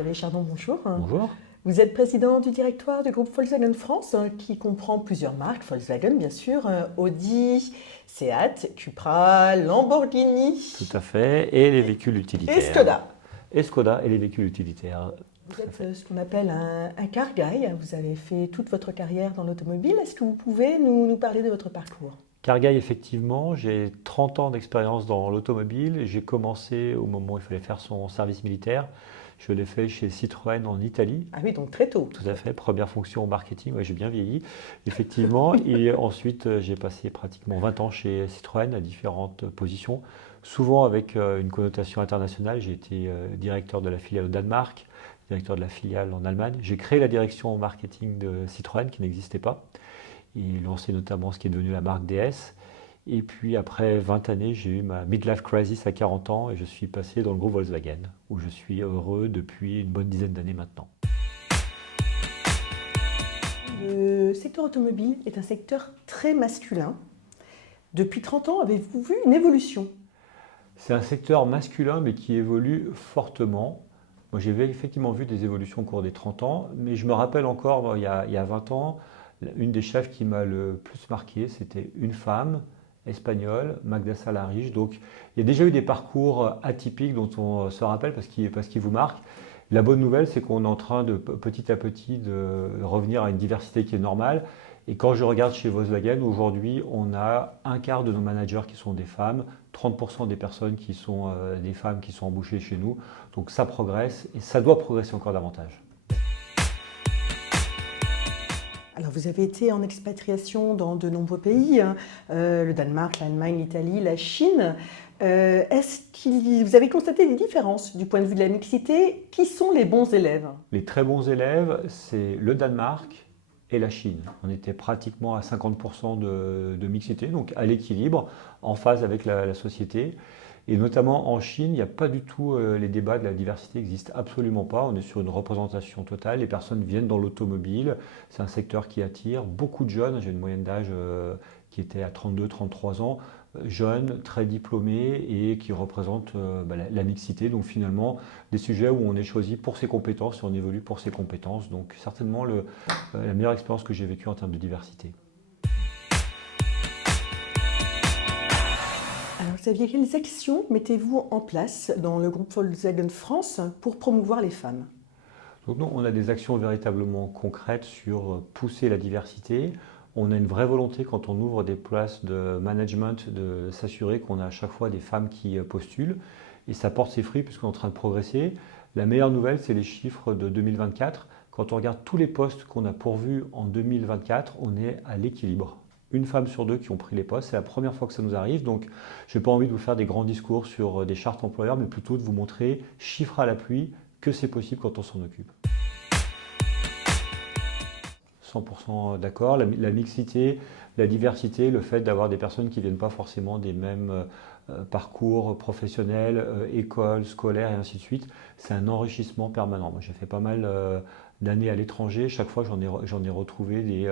Xavier Chardon, bonjour. Bonjour. Vous êtes président du directoire du groupe Volkswagen France, qui comprend plusieurs marques, Volkswagen bien sûr, Audi, Seat, Cupra, Lamborghini Tout à fait. Et les véhicules et utilitaires. Skoda. Et Skoda et les véhicules utilitaires. Vous Tout à êtes fait. ce qu'on appelle un car guy, vous avez fait toute votre carrière dans l'automobile. Est-ce que vous pouvez nous parler de votre parcours? Carguy, effectivement, j'ai 30 ans d'expérience dans l'automobile. J'ai commencé au moment où il fallait faire son service militaire. Je l'ai fait chez Citroën en Italie. Ah oui, donc très tôt. Tout à fait, première fonction au marketing, ouais, j'ai bien vieilli, effectivement. Et ensuite, j'ai passé pratiquement 20 ans chez Citroën à différentes positions, souvent avec une connotation internationale. J'ai été directeur de la filiale au Danemark, directeur de la filiale en Allemagne. J'ai créé la direction marketing de Citroën qui n'existait pas et lancé notamment ce qui est devenu la marque DS. Et puis après 20 années, j'ai eu ma midlife crisis à 40 ans et je suis passé dans le groupe Volkswagen, où je suis heureux depuis une bonne dizaine d'années maintenant. Le secteur automobile est un secteur très masculin. Depuis 30 ans, avez-vous vu une évolution? C'est un secteur masculin mais qui évolue fortement. Moi, j'ai effectivement vu des évolutions au cours des 30 ans, mais je me rappelle encore, moi, il y a 20 ans, une des chefs qui m'a le plus marqué, c'était une femme espagnole, Magda Salarich. Donc, il y a déjà eu des parcours atypiques dont on se rappelle parce qu'ils vous marquent. La bonne nouvelle, c'est qu'on est en train de petit à petit de revenir à une diversité qui est normale. Et quand je regarde chez Volkswagen, aujourd'hui, on a un quart de nos managers qui sont des femmes, 30% des personnes qui sont des femmes qui sont embauchées chez nous. Donc ça progresse et ça doit progresser encore davantage. Alors, vous avez été en expatriation dans de nombreux pays, le Danemark, l'Allemagne, l'Italie, la Chine. Est-ce que vous avez constaté des différences du point de vue de la mixité? Qui sont les bons élèves? Les très bons élèves, c'est le Danemark et la Chine. On était pratiquement à 50% de mixité, donc à l'équilibre, en phase avec la société. Et notamment en Chine, il n'y a pas du tout les débats de la diversité n'existent absolument pas. On est sur une représentation totale. Les personnes viennent dans l'automobile. C'est un secteur qui attire beaucoup de jeunes. J'ai une moyenne d'âge qui était à 32-33 ans, jeunes, très diplômés et qui représentent la mixité. Donc finalement, des sujets où on est choisi pour ses compétences et on évolue pour ses compétences. Donc certainement la meilleure expérience que j'ai vécue en termes de diversité. Alors, Xavier, quelles actions mettez-vous en place dans le groupe Volkswagen France pour promouvoir les femmes? Donc nous, on a des actions véritablement concrètes sur pousser la diversité. On a une vraie volonté quand on ouvre des places de management de s'assurer qu'on a à chaque fois des femmes qui postulent. Et ça porte ses fruits puisqu'on est en train de progresser. La meilleure nouvelle, c'est les chiffres de 2024. Quand on regarde tous les postes qu'on a pourvus en 2024, on est à l'équilibre. Une femme sur deux qui ont pris les postes, c'est la première fois que ça nous arrive. Donc, je n'ai pas envie de vous faire des grands discours sur des chartes employeurs, mais plutôt de vous montrer, chiffres à l'appui, que c'est possible quand on s'en occupe. 100% d'accord, la mixité, la diversité, le fait d'avoir des personnes qui ne viennent pas forcément des mêmes parcours professionnels, écoles, scolaires et ainsi de suite, c'est un enrichissement permanent. Moi j'ai fait pas mal d'années à l'étranger, chaque fois j'en ai retrouvé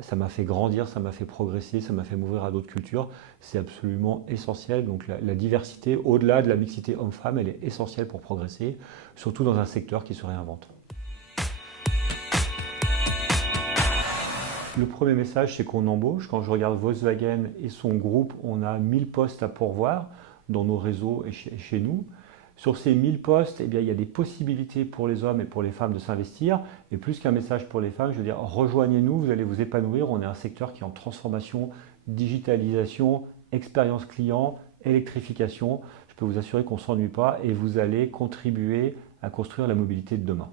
ça m'a fait grandir, ça m'a fait progresser, ça m'a fait m'ouvrir à d'autres cultures, c'est absolument essentiel. Donc la diversité, au-delà de la mixité homme-femme, elle est essentielle pour progresser, surtout dans un secteur qui se réinvente. Le premier message, c'est qu'on embauche. Quand je regarde Volkswagen et son groupe, on a 1000 postes à pourvoir dans nos réseaux et chez nous. Sur ces 1000 postes, eh bien, il y a des possibilités pour les hommes et pour les femmes de s'investir. Et plus qu'un message pour les femmes, je veux dire, rejoignez-nous, vous allez vous épanouir. On est un secteur qui est en transformation, digitalisation, expérience client, électrification. Je peux vous assurer qu'on ne s'ennuie pas et vous allez contribuer à construire la mobilité de demain.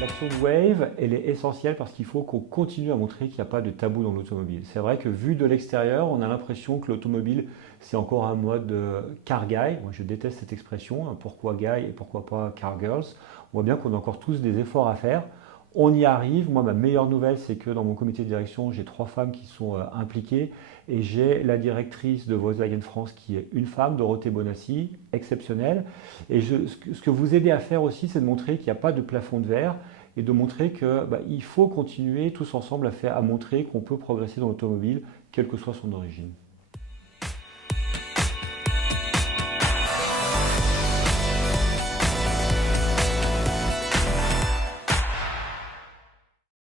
L'action de Wave, elle est essentielle parce qu'il faut qu'on continue à montrer qu'il n'y a pas de tabou dans l'automobile. C'est vrai que vu de l'extérieur, on a l'impression que l'automobile, c'est encore un mode car guy. Moi, je déteste cette expression. Pourquoi guy et pourquoi pas car girls? On voit bien qu'on a encore tous des efforts à faire. On y arrive. Moi, ma meilleure nouvelle, c'est que dans mon comité de direction, j'ai 3 femmes qui sont impliquées et j'ai la directrice de Volkswagen France qui est une femme, Dorothée Bonassi, exceptionnelle. Et ce que vous aidez à faire aussi, c'est de montrer qu'il n'y a pas de plafond de verre et de montrer qu'il faut continuer tous ensemble à montrer qu'on peut progresser dans l'automobile, quelle que soit son origine.